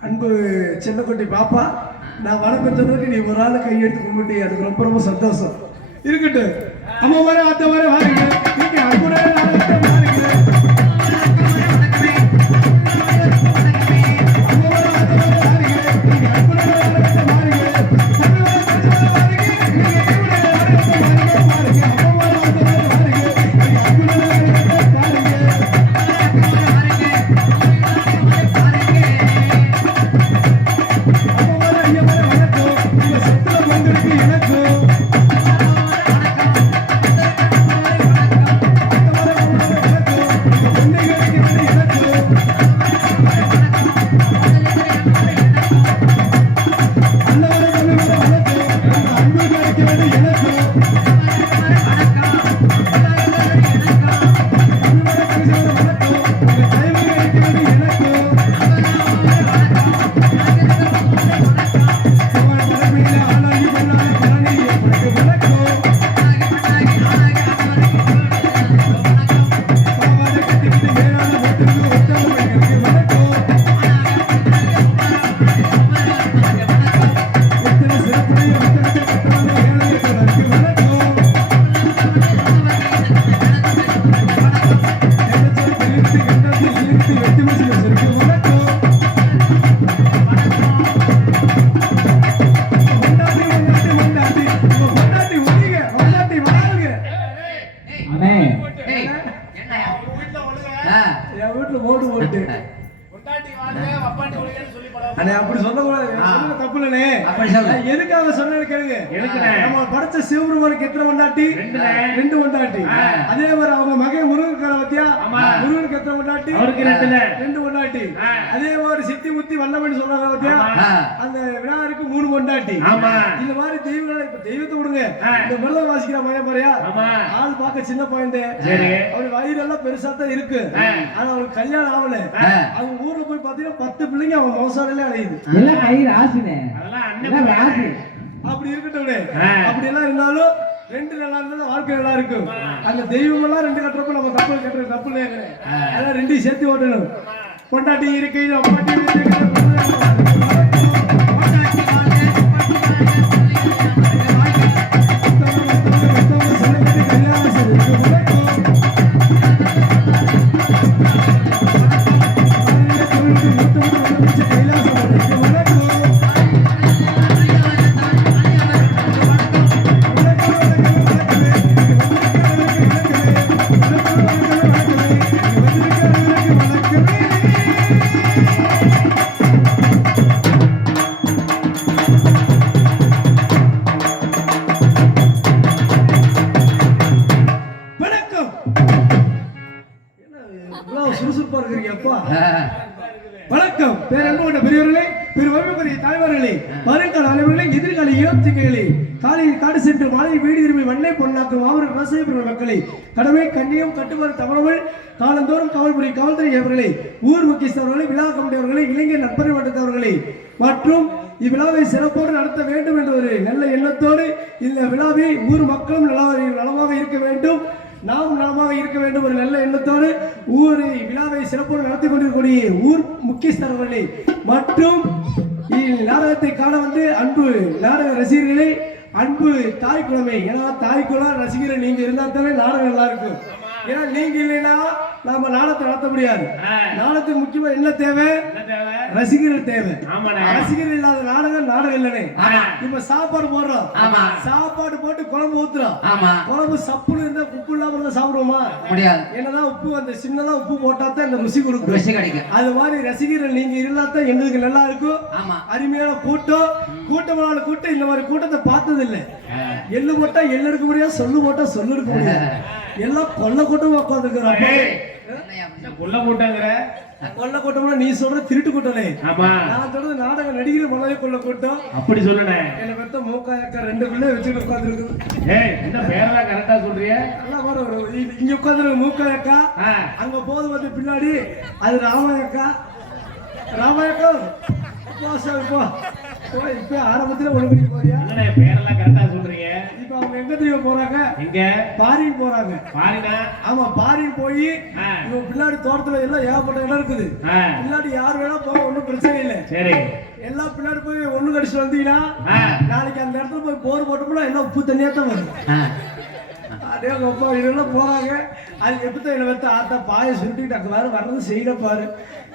அன்பு செல்லக்குட்டி பாப்பா நான் வளர்ப்பதற்கு நீ ஒரு ஆள் கையெடுத்து கும்பிட்டு எனக்கு ரொம்ப ரொம்ப சந்தோஷம். இருக்கட்டும். அம்மா வர ரெண்டு கொண்டாட்டி. அதே மாதிரி அவங்க மகன் முருகன் கால பத்தியா ஆமா. முருகனுக்கு எத்தனை கொண்டாட்டி. ரெண்டு கொண்டாட்டி. அதே மாதிரி சித்தி முத்தி வல்லமணி சொல்றாங்க பத்தியா அந்த விநாயகருக்கு மூணு கொண்டாட்டி ஆமா. இந்த மாதிரி தெய்வங்களை இப்ப தெய்வத்தை விடுங்க. இந்த மிருதம் வாசிக்கிற பையன் பாரியா ஆமா. ஆள் பார்க்க சின்ன பையன் சரி. அவரு வயிறு எல்லாம் பெருசா தான் இருக்கு. ஆனா அவருக்கு கல்யாணம் ஆகல. அவங்க ஊர்ல போய் பாத்தீங்கன்னா பத்து பிள்ளைங்க அவன் மோசாரிலே அடையுது எல்லாம் கை ராசினே அதெல்லாம் அப்படி இருக்கட்டும். அப்படி எல்லாம் இருந்தாலும் ரெண்டு நல்லா இருந்தாலும் வாழ்க்கை நல்லா இருக்கும். அந்த தெய்வம் எல்லாம் ரெண்டு கட்டுறப்ப நம்ம தப்பு கட்டுறது தப்பு இல்லையா அதான் ரெண்டையும் சேர்த்து ஓட்டணும். பொண்டாட்டி இருக்கையில் அப்பாட்டி வணக்கம். பேரன்பு கொண்ட பெரியவர்களே பெருமைக்குரிய தாய்மார்களே வருங்கால அனைவர்களே எதிர்கால இளம் திங்களே காலையில் காடு சென்று மாலை வீடு திரும்பி மண்ணை பொன்னாக்கும் மாவட்ட விவசாய பெருமை மக்களே கடமை கண்ணியம் கட்டுப்பாடு தவறவள் காலந்தோறும் காவல்துறை காவல்துறை அவர்களே ஊர் முக்கியஸ்தவர்களே விழா கமிட்டியவர்களே இளைஞர் நட்பறை வட்டத்தவர்களே மற்றும் இவ்விழாவை சிறப்போடு நடத்த வேண்டும் என்ற ஒரு நல்ல எண்ணத்தோடு இந்த விழாவை ஊர் மக்களும் நலமாக இருக்க வேண்டும். நாம் நலமாக இருக்க வேண்டும் ஒரு நல்ல எண்ணத்தோடு ஊர் விழாவை சிறப்போடு நடத்தி கொண்டிருக்கக்கூடிய ஊர் முக்கியஸ்தர்களே மற்றும் நாடகத்தை காண வந்து அன்பு நாடக ரசிகர்களே அன்பு தாய் குழமை ஏன்னா தாய் குலம் ரசிகர்கள் நீங்க இருந்தா தானே நாடகம் நல்லா இருக்கும். ஏன்னா நீங்க இல்லைன்னா நாம நாடகத்தை நடத்த முடியாது. ஆ. நாடகத்துக்கு முக்கியமா என்ன தேவை? ரசிகர்கள் தேவை. ரசிகர்கள் இல்லாத நாடகம் நாடகம் இல்லனே. இப்ப சாப்பாடு போடுறோம். சாப்பாடு போட்டு குழம்பு ஊத்துறோம். குழம்பு சப்புன்னு இருந்தா உப்பு இல்லாம இருந்தா சாப்பிடுவோமா? முடியாது. என்னதான் உப்பு அந்த சின்னதா உப்பு போட்டா தான் இந்த ருசி கொடுக்கும். ருசி கிடைக்கும். அது மாதிரி ரசிகர்கள் நீங்க இருந்தா தான் எங்களுக்கு நல்லா இருக்கும். அருமையான கூட்டம். கூட்டமான கூட்டம் இந்த மாதிரி கூட்டத்தை பார்த்தது இல்ல எள்ளு போட்டா எள்ளு எடுக்க முடியாது சொல்லு போட்டா சொல்லு எடுக்க முடியாது எல்லாம் கொல்ல கூட்டமா? என்ன புள்ள கூட்டங்கிற கொல்ல கூட்டம்னா நீ சொல்ற திருட்டு கூட்டமே. ஆமா. நான் சொல்றது நாடக நடிகர் மலையை கொல்ல கூட்டம். அப்படி சொல்லுனே என்னை பெத்த மூக்காயக்கா ரெண்டு பிள்ளை வச்சுட்டு உட்காந்துருக்குது. ஏய் இந்த பேரெல்லாம் கரெக்டா சொல்றிய? இங்க உட்காந்துருக்க மூக்காயக்கா அங்க போது வந்து பின்னாடி அது ராமாயக்கா. ராமாயக்கா போ ஓ, இப்ப ஆரம்பத்துல ஒழுங்கடி போறியா? என்னண்ணே பேரெல்லாம் கரெக்டா சொல்றீங்க. இப்ப அவங்க எங்க தெரியுமா போறாங்க? எங்க? பாரின் போறாங்க. ஆமா பாரின் போய். இவங்க பின்னாடி தோட்டத்துல எல்லாம் ஏகப்பட்ட இடம் இருக்குது. பின்னாடி யார் வேணா போக ஒண்ணும் பிரச்சனை இல்லை. சரி. எல்லாம் பின்னாடி போய் ஒண்ணு கடிச்சு வந்தீங்கன்னா நாளைக்கு அந்த இடத்துல போய் போர் போட்டோம்னா எல்லாம் உப்பு தண்ணியா தான் வரும். அதே இதெல்லாம் போறாங்க. அது எப்படி என்ன வந்து ஆத்தா பாயை சுருட்டிட்டு அங்க வேற வர்றது செய்யல பாரு.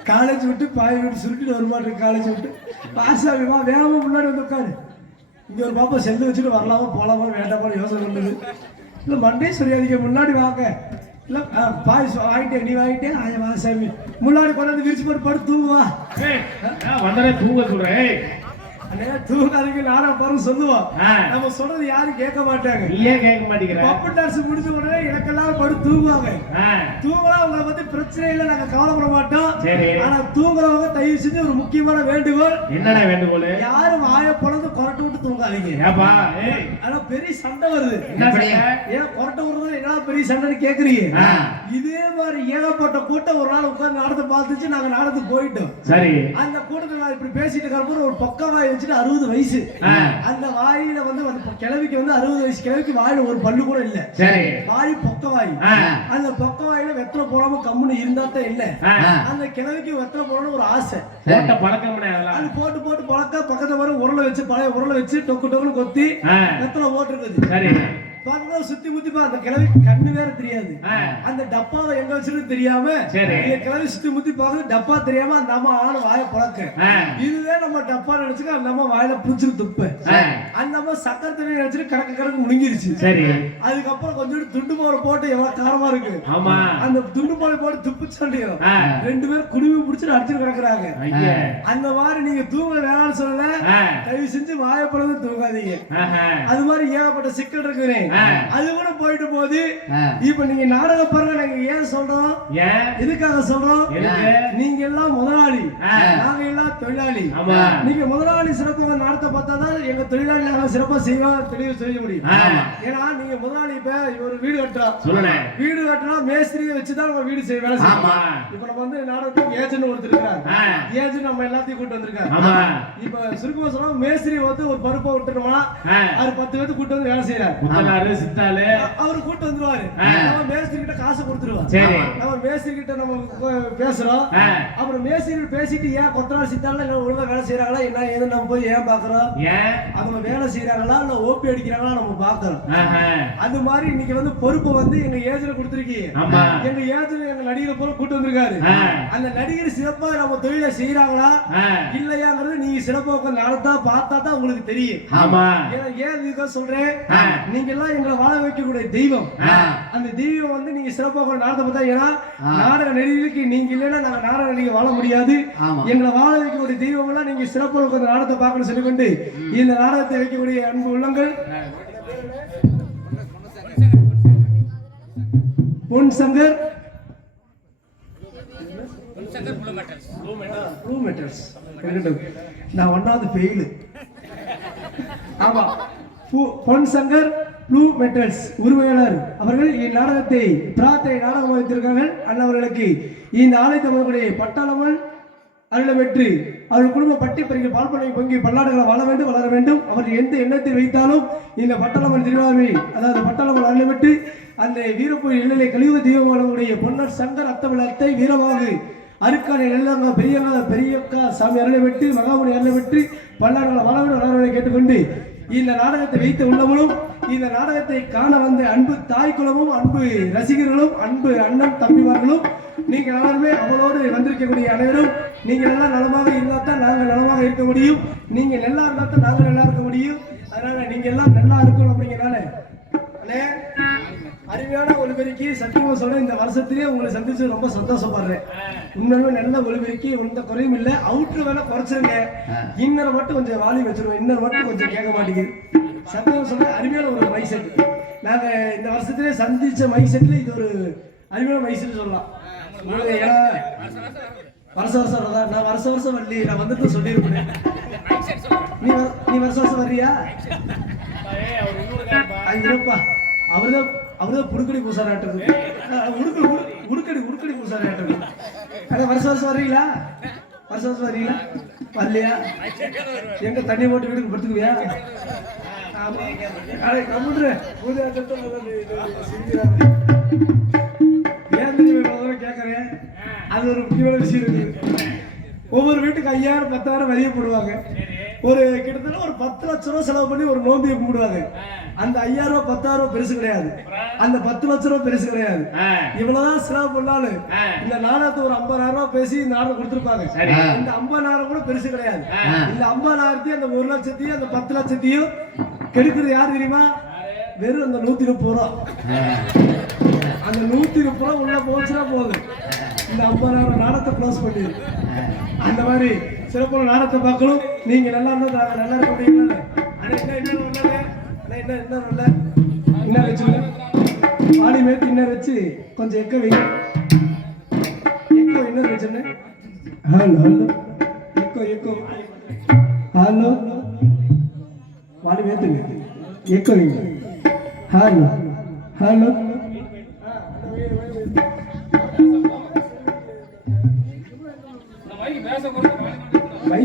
காலேஜ் விட்டு பாய் விட்டு சுருட்டிட்டு வருமாட்டு காலேஜ் விட்டு. பாஸ் வா வேகமாக முன்னாடி வந்து உட்காரு. இங்கே ஒரு பாப்பா செல்லு வச்சுட்டு வரலாமா போகலாமா வேண்டாமா யோசனை பண்ணுது. இல்லை மண்டே சரியாதிக்க முன்னாடி வாங்க. இல்லை பாய் சு- வாங்கிட்டே நீ வாங்கிட்டே ஆய வா சாமி. முன்னாடி கொண்டாந்து விரிச்சு போட்டு படுத்து தூங்குவா வந்தாலே தூங்க சொல்கிறேன் தூங்காதீங்க நானா பாருங்க சொல்லுவோம். நம்ம சொல்றது யாரும் கேட்க மாட்டாங்க. நீயே கேட்க மாட்டேங்கிற? பப்பு டான்ஸ் முடிஞ்ச உடனே எனக்கெல்லாம் படுத்து தூங்குவாங்க. தூங்கலாம் உங்களை பத்தி பிரச்சனை இல்லை நாங்க கவலைப்பட மாட்டோம். ஆனா தூங்குறவங்க தயவு செஞ்சு ஒரு முக்கியமான வேண்டுகோள். என்னடா வேண்டுகோள்? யாரும் வாய பொழந்து கொரட்டை விட்டு தூங்காதீங்க. ஏப்பா ஏய் ஆனா பெரிய சண்டை வருது? ஏன் கொரட்டை விடுறது என்ன பெரிய சண்டைன்னு கேக்குறீங்க. இதே மாதிரி ஏகப்பட்ட கூட்டம் ஒரு நாள் உட்கார்ந்து நாடத்தை பார்த்துச்சு நாங்க நாடத்துக்கு போயிட்டோம். சரி. அந்த கூட்டத்துல நான் இப்படி பேசிட்டு இருக்கிறப்ப ஒரு பக்க வச்சுட்டு அறுபது வயசு. அந்த வாயில வந்து கிழவிக்கு வந்து அறுபது வயசு. கிழவிக்கு வாயில ஒரு பல்லு கூட இல்ல. வாய் பொக்க வாய். அந்த பொக்க வாயில வெத்தலை போடாம கம்முன்னு இருந்தா தான் இல்ல அந்த கிழவிக்கு வெத்தலை போடணும்னு ஒரு ஆசை. அது போட்டு போட்டு பழக்க பக்கத்துல வர உருளை வச்சு பழைய உருளை வச்சு டொக்கு டொக்குன்னு கொத்தி வெத்தலை போட்டுருக்குது. பார்த்தா சுத்தி முத்தி பா அந்த கிழவி கண்ணு வேற தெரியாது. அந்த டப்பாவை எங்க வச்சிருக்கு தெரியாம. இந்த கிழவி சுத்தி முத்தி பார்க்குது டப்பா தெரியாம அந்த அம்மா ஆளு வாய பழக்க. இதுவே நம்ம டப்பா நினைச்சுக்க அந்த அம்மா வாயில புடிச்சு துப்பு. அந்த அம்மா சக்கரை தண்ணி நினைச்சிட்டு கணக்கு கணக்கு முழுங்கிருச்சு. சரி. அதுக்கப்புறம் கொஞ்சோண்டு துண்டு மாவு போட்டு எவ்வளவு காரமா இருக்கு. ஆமா. அந்த துண்டு மாவு போட்டு துப்பு சொல்லியும் ரெண்டு பேரும் குடுமி பிடிச்சிட்டு அடிச்சுட்டு கிடக்குறாங்க. அந்த மாதிரி நீங்க தூங்க வேணாம்னு சொல்லல. தயவு செஞ்சு வாயப்படவும் தூங்காதீங்க. அது மாதிரி ஏகப்பட்ட சிக்கல் இருக்குது ஆ. அது கூட போயிட்டு போகுது. இப்ப நீங்க நாடக பாருங்க நாங்க ஏன் சொல்றோம்? எதுக்காக சொல்றோம்? நீங்க எல்லாம் முதலாளி. நாங்க எல்லாம் தொழிலாளி. நீங்க முதலாளி சிறப்பாக நடத்த பார்த்தாதான் எங்க தொழிலாளி நாங்க சிறப்பா செய்வோம் தெளிவு செய்ய முடியும். ஏன்னா நீங்க முதலாளி இப்ப ஒரு வீடு கட்டுறோம் வீடு கட்டினா மேஸ்திரியை வச்சுதான் நம்ம வீடு செய்ய வேலை செய்யணும். இப்ப நம்ம வந்து நாடகத்துக்கு ஏஜென்ட் ஒருத்தர் இருக்காரு. ஏஜென்ட் நம்ம எல்லாத்தையும் கூட்டு வந்திருக்காரு. ஆமா. இப்ப சுருக்கமா சொன்னா மேஸ்திரி வந்து ஒரு பருப்பை ஆ, அவர் பத்து பேர்த்து கூட்டு வந்து வேலை செய்யறாரு முத்தனாரு சித்தாளு. அவரு கூட்டு வந்துருவாரு. நம்ம மேஸ்திரி கிட்ட காசு கொடுத்துருவோம் சரி. நம்ம மேஸ்திரி கிட்ட நம்ம பேசுறோம். அப்புறம் மேஸ்திரி பேசிட்டு ஏன் கொத்தனார் சித்தால ஒழுங்கா வேலை செய்யறாங்களா என்ன ஏது நம்ம போய் ஏன் பாக்குறோம்? ஏன்? அவங்க வேலை செய்யறாங்களா இல்ல ஓபி அடிக்கிறாங்களா? நம்ம பாக்குறோம். அது மாதிரி இன்னைக்கு வந்து பொறுப்பு வந்து எங்க ஏஜ்ல கொடுத்துருக்கீங்க எங்க ஏஜ்ல எங்க நடிகரை போல கூட்டு வந்திருக்காரு. அந்த நடிகர் சிறப்பா நம்ம தொழிலை செய்யறாங்களா இல்லையாங்கிறது நீங்க சிறப்பா உட்கார்ந்து நடத்தா பார்த்தா தான் உங்களுக்கு தெரியும். ஆமா. ஏன் இதுக்காக சொல்றேன். நீங்க எல்லாம் எங்களை வாழ வைக்கக்கூடிய தெய்வம். அந்த தெய்வம் வந்து நீங்க சிறப்பா கூட நடத்த பார்த்தா ஏன்னா. நாடக நடிகர்களுக்கு நீங்க இல்லைன்னா நாங்க நாடக நடிகை வாழ முடியாது. எங்களை வாழ வைக்கக்கூடிய தெய்வம் எல்லாம் நீங்க சிறப்பாக உட்கார்ந்து நாடகத்தை பார்க்கணும்னு சொல்லிக்கொண்டு இந்த நாடகத்தை வைக்கக்கூடிய அன்பு உள்ளங்கள். பொன் சங்கர். நான் ஒன்றாவது ஃபெயிலு ஆமா. பொன் சங்கர் ப்ளூ மெட்டல்ஸ் உரிமையாளர். அவர்கள் இந்நாடகத்தை பிரார்த்தனை நாடகம் வைத்திருக்கார்கள் அண்ணவர்களுக்கு இந்த ஆலயத்தை அவர்களுடைய பட்டாளமல் அருள பெற்று அவர்கள் குடும்ப பட்டி பறிக்க பால்பனை பொங்கி பல்லாடுகளை வாழ வேண்டும் வளர வேண்டும். அவர்கள் எந்த எண்ணத்தில் வைத்தாலும் இந்த பட்டாளமன் திருவிழாவை அதாவது பட்டாளமன் அருள பெற்று அந்த வீரப்பூர் எல்லை கழிவு தெய்வங்களுடைய பொன்னர் சங்கர் அத்தமிழத்தை வீரவாகு. அருக்கானை நெல்லங்க பெரியங்க பெரியக்கா சாமி அருளை விட்டு மகாமுனி அருளை விட்டு பல்லாடுகளை வளவிட வளரவனை கேட்டுக்கொண்டு இந்த நாடகத்தை வைத்த உள்ளவனும் இந்த நாடகத்தை காண வந்த அன்பு தாய் குலமும் அன்பு ரசிகர்களும் அன்பு அண்ணன் தம்பிமார்களும் நீங்கள் எல்லாருமே அவளோடு வந்திருக்கக்கூடிய அனைவரும் நீங்கள் எல்லாம் நலமாக இருந்தால் தான் நாங்கள் நலமாக இருக்க முடியும். நீங்கள் நல்லா இருந்தால் தான் நாங்கள் நல்லா இருக்க முடியும். அதனால நீங்கள் எல்லாம் நல்லா இருக்கணும் அப்படிங்கிறனால அருமையான ஒளிபெருக்கி சத்தியமா சொல்றேன் இந்த வருஷத்திலே உங்களை சந்திச்சு ரொம்ப சந்தோஷப்படுறேன். உண்மையுமே நல்ல ஒளிபெருக்கி எந்த குறையும் இல்லை. அவுட்ரு வேணா குறைச்சிருங்க. இன்னரை மட்டும் கொஞ்சம் வாலி வச்சிருவோம் இன்னர் மட்டும் கொஞ்சம் கேட்க மாட்டேங்குது. சத்தியம் சொல்றேன் அருமையான ஒரு மைக் செட் நாங்க இந்த வருஷத்திலே சந்திச்ச மைக் செட்ல இது ஒரு அருமையான மைக் செட் சொல்லலாம். உங்களுக்கு ஏன்னா வருஷ வருஷம் வரதா நான் வருஷ வருஷம் வரலையே நான் வந்துட்டு சொல்லியிருப்பேன் நீ வர- நீ வருஷ வருஷம் வர்றியா இருப்பா அவர்தான் அவர்தான் புடுக்கடி பூசாராட்டம் உடுக்கடி உடுக்கடி உடுக்கடி பூசாராட்டம் அட வருஷம் வருஷம் வர்றீங்களா வருஷம் வருஷம் வரீங்களா வரலையா எங்க தண்ணி போட்டு வீட்டுக்கு படுத்துக்குவியா ஆமா. அடே, கம்முனு. பூஜை. ஏன் கேட்கறேன்? அது ஒரு முக்கியமான விஷயம் இருக்கு ஒவ்வொரு வீட்டுக்கு ஐயாயிரம் பத்தாயிரம் வரிய போடுவாங்க ஒரு கிட்டத்தட்ட ஒரு பத்து லட்ச ரூபா செலவு பண்ணி ஒரு நோம்பியை கும்பிடுவாங்க அந்த ஐயாயிரம் ரூபா பத்தாயிரம் ரூபா பெருசு கிடையாது. அந்த பத்து லட்ச ரூபா பெருசு கிடையாது. இவ்வளவுதான் செலவு பண்ணாலும். இந்த நாணயத்தை ஒரு ஐம்பதாயிரம் ரூபாய் பேசி இந்த நாணயம் கொடுத்துருப்பாங்க. இந்த ஐம்பதாயிரம் கூட பெருசு கிடையாது. இந்த ஐம்பதாயிரத்தையும் அந்த ஒரு லட்சத்தையும் அந்த பத்து லட்சத்தையும் கெடுக்கிறது யார் தெரியுமா? வெறும் அந்த நூத்தி முப்பது ரூபா. அந்த நூத்தி முப்பது ரூபா உள்ள போச்சுன்னா போதும். இந்த ஐம்பதாயிரம் நாணத்தை க்ளோஸ் பண்ணி அந்த மாதிரி சிறப்பான நாணத்தை பார்க்கணும். நீங்க நல்லா இருந்தா நாங்க நல்லா இருக்க முடியுங்களா அண்ணா என்ன என்ன நல்லது என்ன என்ன நல்ல என்ன வச்சுங்க ஆடி மேற்கு இன்னர் வச்சு கொஞ்சம் எக்க வைங்க எக்கோ இன்னர் வச்சுன்னு hello hello. Echo echo. Hello. வாடி மேத்துங்க. எக்கோ வைங்க. ஹலோ. ஹலோ.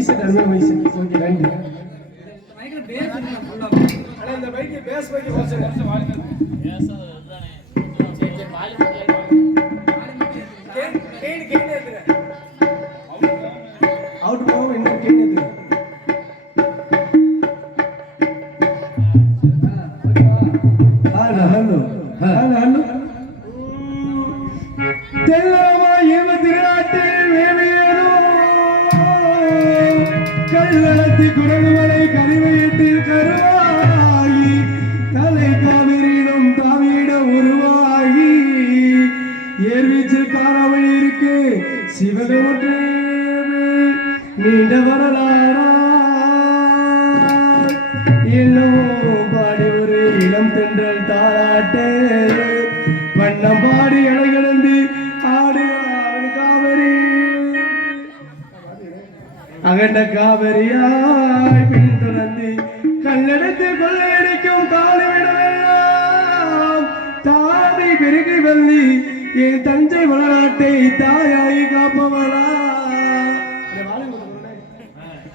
வயசு தருமே வயசு ஓகே நன்றி அண்ணா இந்த பைக்கு பேஸ் பைக்கு வச்சு அவுட் போக இன்னும் கேட்டு ஹலோ ஹலோ ஹலோ ஹலோ கள்ளத்தி குரல்வரை கருவையத்தில் கருவாகி தலை காவிரியிடம் தாவியிட உருவாகி. ஏர்வீச்சில் காணாமல் இருக்கு சிவகமற்றே நீண்ட வரலாறா அகண்ட காவிரியாய் பின்தொடர்ந்து கல்லெடுத்து கொள்ளையடிக்கும் காலவிடமெல்லாம் தாவி பெருகி வள்ளி என் தஞ்சை வளநாட்டை தாயாய் காப்பவளா.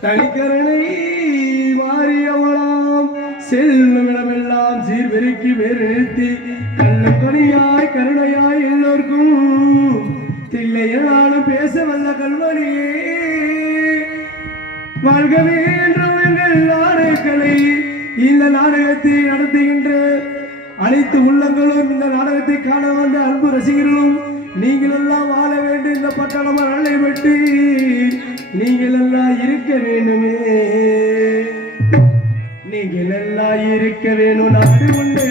தனிக்கரணை மாறியவளாம் செல்லும் இடமெல்லாம் சீர்பெருக்கி வேறுத்தி நிறுத்தி கண்ணும் கருணையாய் எல்லோருக்கும் தில்லையனாலும் பேச வல்ல கல்வனி வாழ்கவே என்றும் எங்கள் நாடகங்களை இந்த நாடகத்தை நடத்துகின்ற அனைத்து உள்ளங்களும் இந்த நாடகத்தை காண வந்த அன்பு ரசிகர்களும் நீங்கள் எல்லாம் வாழ வேண்டும். இந்த பட்டணம் அழலை பெற்று நீங்கள் எல்லாம் இருக்க வேண்டுமே. நீங்கள் எல்லாம் இருக்க வேணும். நாடு கொண்டு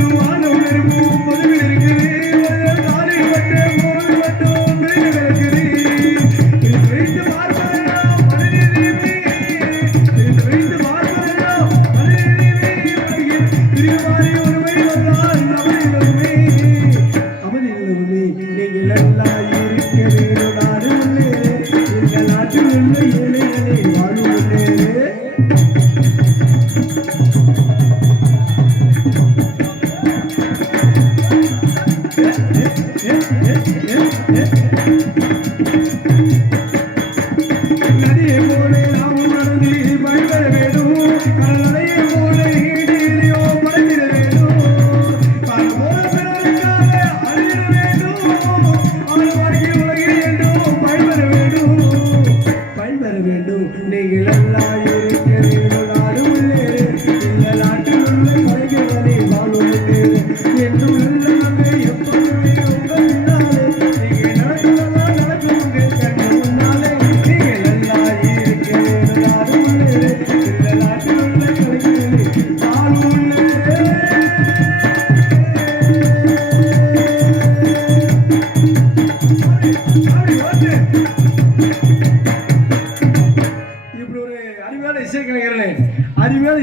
காட்டும்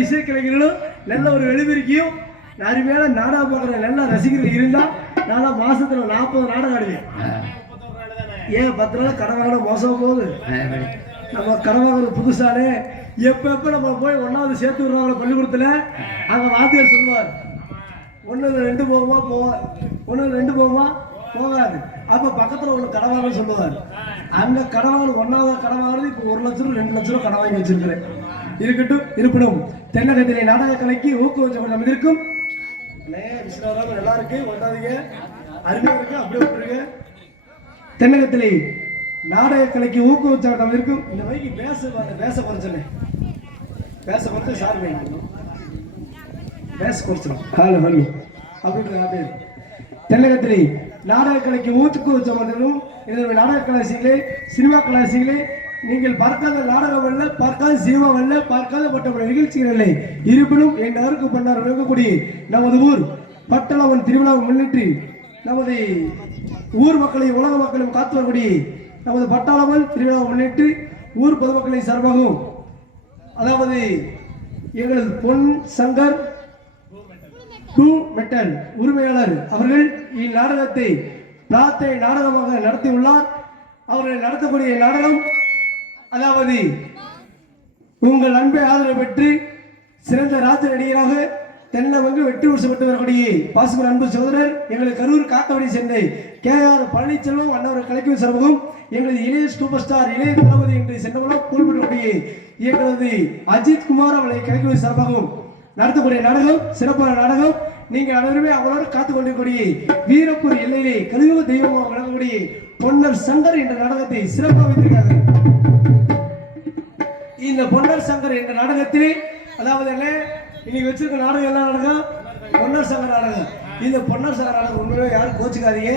இசைக்கலைஞர்களும் நல்ல ஒரு வெளிவிரிக்கையும் அருமையான நாடகம் பார்க்குற நல்ல ரசிகர்கள் இருந்தா நான் மாசத்துல நாற்பது நாடகம் ஆடுவேன் ஏன் பத்து நாள் கடன் வாங்கின மோசம் போகுது? நம்ம கடன் வாங்குறது புதுசானே எப்ப எப்ப நம்ம போய் ஒன்னாவது சேர்த்து விடுறாங்க பள்ளிக்கூடத்துல அங்க வாத்தியார் சொல்லுவார் ஒன்று ரெண்டு போகுமா போவா ஒன்று ரெண்டு போகுமா போகாது. அப்போ பக்கத்தில் ஒன்று கடன் வாங்கன்னு சொல்லுவார். அங்கே கடன் வாங்க ஒன்றாவது கடன் வாங்குறது இப்போ ஒரு லட்ச ரூபா ரெண்டு லட்ச ரூபா கடன் வாங்கி வச்சிருக்கிறேன். இருக்கட்டும் இருப்பினும் தென்னகத்திலே நாடக கலைக்கு ஊக்குவிச்சவர் நம்ம இருக்கும் நல்லா இருக்கு வந்தாதீங்க. அருமையா இருக்கு அப்படியே விட்டுருங்க. தென்னகத்திலே நாடக கலைக்கு ஊக்குவிச்சவர் நம்ம இருக்கும். இந்த வரைக்கும் பேச பேச குறைச்சனே பேச குறைச்சு சார் பேச குறைச்சிடும் ஹலோ ஹலோ. அப்படின்றது அப்படியே தென்னகத்திலே நாடக கலைக்கு ஊத்துக்கு வச்சவர்களும் இதனுடைய நாடக கலாசிகளே சினிமா கலாசிகளே நீங்கள் பார்க்காத நாடகம் அல்ல பார்க்காத சினிமாவல்ல பார்க்காத மற்ற நிகழ்ச்சிகள் இல்லை இருப்பினும் என் அருக்கு பண்ணார் விளங்கக்கூடிய நமது ஊர் பட்டளவன் திருவிழாவை முன்னிட்டு நமது ஊர் மக்களை உலக மக்களும் காத்து வரக்கூடிய நமது பட்டாளவன் திருவிழாவை முன்னிட்டு ஊர் பொதுமக்களை சார்பாகவும் அதாவது எங்களது பொன் சங்கர் டூ மெட்டல் உரிமையாளர் அவர்கள் இந்நாடகத்தை பிரார்த்தனை நாடகமாக நடத்தியுள்ளார். அவர்கள் நடத்தக்கூடிய நாடகம் அதாவது உங்கள் அன்பை ஆதரவு பெற்று சிறந்த ராஜ நடிகராக தென்னவங்கு வெற்றி வருஷப்பட்டு வரக்கூடிய பாசுமர் அன்பு சோதரர் எங்களுக்கு கரூர் காக்கவடி சென்னை கே ஆர் பழனிச்செல்வம் அன்னவர் கலைக்கும் சமூகம் எங்களது இளைய சூப்பர் ஸ்டார் இளைய தளபதி என்று சென்றவங்களும் புகழ்பெற்றக்கூடிய எங்களது அஜித் குமார் அவளை கலைக்கும் சார்பாகவும் நடத்தக்கூடிய நாடகம் சிறப்பான நாடகம் நீங்கள் அனைவருமே அவங்களோட காத்து கொண்டிருக்கூடிய வீரப்பூர் எல்லையிலே கலியுக தெய்வமாக வழங்கக்கூடிய பொன்னர் சங்கர் என்ற நாடகத்தை சிறப்பாக வைத்திருக்காங்க இந்த பொன்னர் சங்கர் என்ற நாடகத்திலே அதாவது என்ன? இன்னைக்கு வச்சிருக்க நாடகம் என்ன நாடகம்? பொன்னர் சங்கர் நாடகம். இந்த பொன்னர் சங்கர் நாடகம் உண்மையிலே யாரும் கோச்சுக்காதீங்க.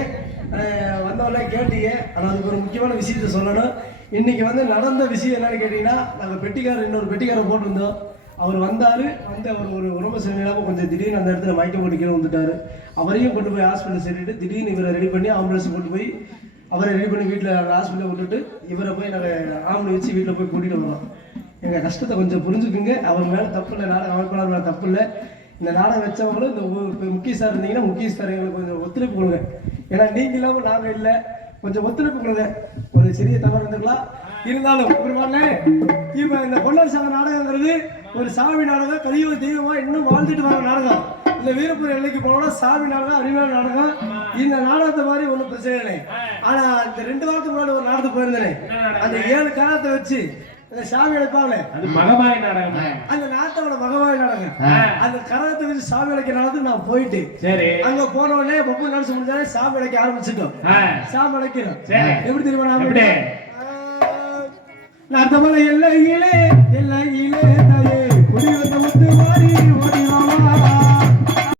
அஹ் வந்தவொடனே கேட்டீங்க. ஆனால் அதுக்கு ஒரு முக்கியமான விஷயத்த சொல்லணும். இன்னைக்கு வந்து நடந்த விஷயம் என்னன்னு கேட்டீங்கன்னா நாங்கள் பெட்டிக்காரர் இன்னொரு பெட்டிக்காரர் போட்டிருந்தோம். அவர் வந்தார் வந்து அவர் ஒரு உடம்பு சரியில்லாமல் கொஞ்சம் திடீர்னு அந்த இடத்துல மயக்க போட்டு கீழே வந்துட்டார் அவரையும் கொண்டு போய் ஹாஸ்பிட்டல் சேர்த்துட்டு திடீர்னு இவரை ரெடி பண்ணி ஆம்புலன்ஸ் கொண்டு போய் அவரை ரெடி பண்ணி வீட்டில் ஹாஸ்பிட்டலில் விட்டுட்டு இவரை போய் நாங்கள் ஆம்புலன்ஸ் வச்சு வீட்டில் போய் கூட்டிகிட்டு வரோம் எங்கள் கஷ்டத்தை கொஞ்சம் புரிஞ்சுக்குங்க. அவர் மேலே தப்பு இல்லை நாடக அமைப்பாளர் மேலே தப்பு இல்லை. இந்த நாடகம் வச்சவங்களும் இந்த முக்கிய சார் இருந்தீங்கன்னா முக்கிய சார் எங்களுக்கு கொஞ்சம் ஒத்துழைப்பு கொடுங்க. ஏன்னா நீங்களும் இல்லாமல் நாங்கள் இல்லை. கொஞ்சம் ஒத்துழைப்பு கொடுங்க. ஒரு சிறிய தவறு இருந்துக்கலாம் இருந்தாலும் இப்படி இப்போ இந்த பொன்னர் சாமி நாடகங்கிறது ஒரு சாமி நாடகம். கலியுக தெய்வமா இன்னும் வாழ்ந்துட்டு வர நாடகம். இந்த வீரப்பூர் எல்லைக்கு போனோம்னா சாமி நாடகம் அருமையான நாடகம். இந்த நாடகத்தை மாதிரி ஒன்றும் பிரச்சனை இல்லை. ஆனா இந்த ரெண்டு வாரத்துக்கு முன்னாடி ஒரு நாடகத்துக்கு போயிருந்தேனே. அந்த ஏழு காலத்தை வச்சு சாமி அழைப்பாங்களே அது மகமாய நாடகம். அந்த நாட்டோட மகவாய் நாடகம். அந்த கரகத்தை வச்சு சாமி அழைக்கிற நாளுக்கு நான் போயிட்டு சரி. அங்க போன உடனே பப்பு நினைச்சு முடிஞ்சாலே சாமி அழைக்க ஆரம்பிச்சிட்டோம். சாமி அழைக்கிறோம் சரி. எப்படி தெரியுமா நாம எப்படி? நார்த்தமலை எல்லையிலே எல்லையிலே